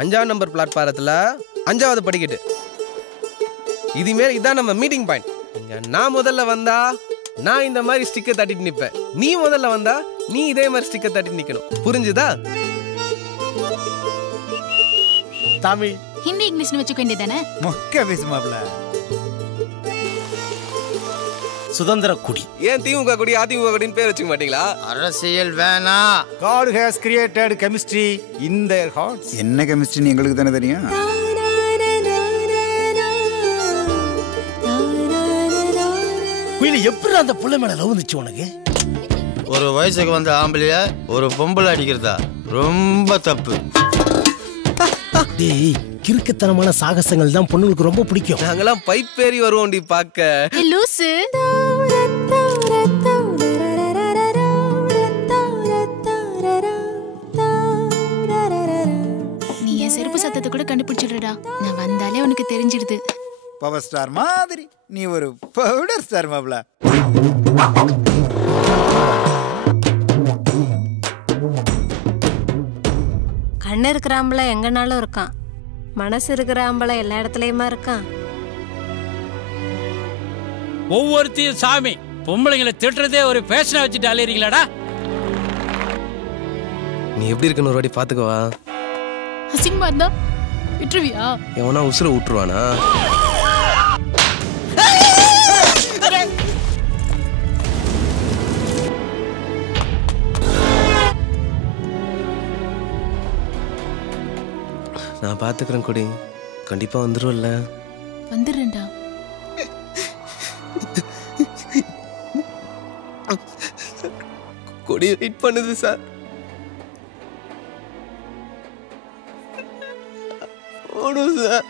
5ஆம் நம்பர் பிளாட்பாரத்தில் 5வது படிக்கட்டு. இதுமாரி இதான் நம்ம மீட்டிங் பாயிண்ட். இங்க நான் முதல்ல வந்தா நான் இந்த மாதிரி ஸ்டிக்கர் தட்டிட்டு நிற்பேன். நீ முதல்ல வந்தா நீ இதே மாதிரி ஸ்டிக்கர் தட்டிட்டு நிக்கணும். புரிஞ்சுதா? தமிழ் ஹிந்தி இங்கிலீஷ்னு வச்சுக்க வேண்டியதானே? மொக்க பேசுமாப்ல. சுதந்திர கொடி. ஏன் திமுக கொடி அதிமுக கொடின்னு பேர் வச்சுக்க மாட்டீங்களா? அரசியல் வேணா. God has created chemistry in their hearts. என்ன கெமிஸ்ட்ரின்னு எங்களுக்கு தானே தெரியும். குயிலு எப்படி அந்த புள்ள மேல லவ் வந்துச்சு உனக்கு? ஒரு வயசுக்கு வந்த ஆம்பளைய ஒரு பொம்பளை அடிக்கிறதா ரொம்ப தப்பு. டேய், கிறுக்குத்தனமான சாகசங்கள் தான் பொண்ணுங்களுக்கு ரொம்ப பிடிக்கும். நாங்கெல்லாம் பைப் ஏறி வருவோம்டி பார்க்க. லூசு. நீ என் செருப்பு சத்தத்தை கூட கண்டுபிடிச்சிடுறா. நான் வந்தாலே உனக்கு தெரிஞ்சிடுது. பவர் ஸ்டார் மாதிரி நீ ஒரு பவுடர் ஸ்டார் மாப்ள. கண்ணு இருக்கிற ஆம்பளை எங்கனாலும் இருக்கான், மனசு இருக்கிற ஆம்பளை எல்லா இடத்துலயுமா இருக்கான். ஒவ்வொருத்தையும் சாமி பொம்பளைங்களை திட்டுறதே ஒரு பேஷனா வச்சுட்டு அலையறீங்களாடா. நீ எப்படி இருக்குன்னு ஒரு வாட்டி பாத்துக்கவா? அசிங்கமா இருந்தா விட்டுருவியா? எவனா உசுர விட்டுருவானா? நான் பாத்துக்கிறேன் கொடி. கண்டிப்பா வந்துருவல்ல? வந்துடுறேன்டா. கொடி வெயிட் பண்ணுது சார். ஓடும் சார்.